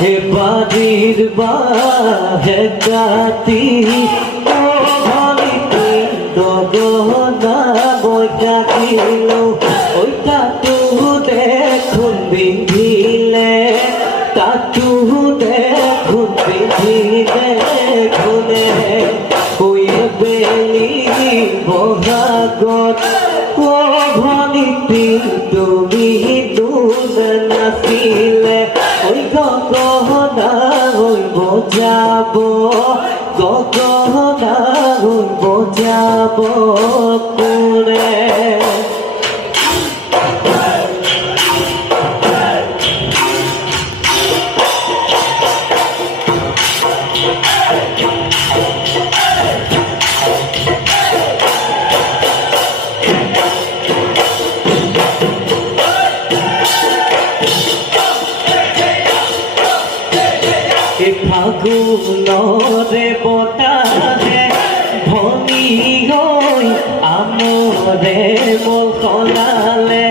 হে বাড়ির বাহেকাতি ও ভাবিতে দগনা বইটা দিল ওইটা তু দেখুন বিধিলে তাতু দেখুন বিধিলে খুনে হয়ে বেলি বহাগত ও ভাবিতে তুমি দুবে নাছিলে ওই গগনা হইব যাব গগনা হইব যাব কোনে ফাগুনরে বতাহে ভনি গৈ আমরে মল কলালে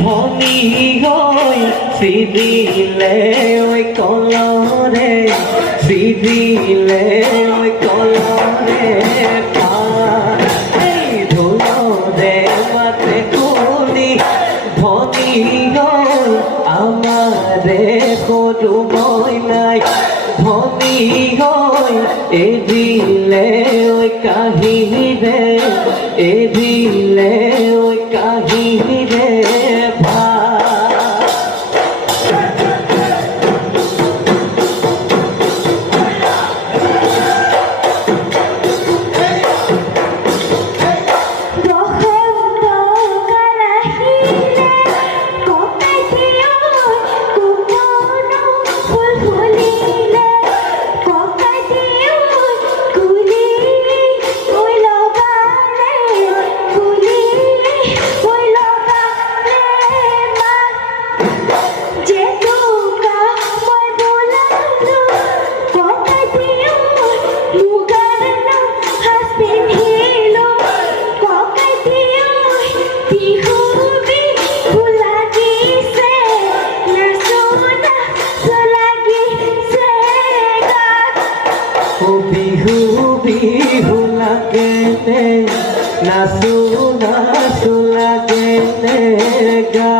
ভনি গৈ সিদিলে ওই কলরে সিদিলে ওই কলরে ধুলরে মাতে কলি ভনি গৈ আমারে কদু মইনাই ভনি গৈ এদিলে ওই কাহিরে এদিলে ওই কাহিরে বিহু বিহু লাগে নাচু নাচু লাগে গা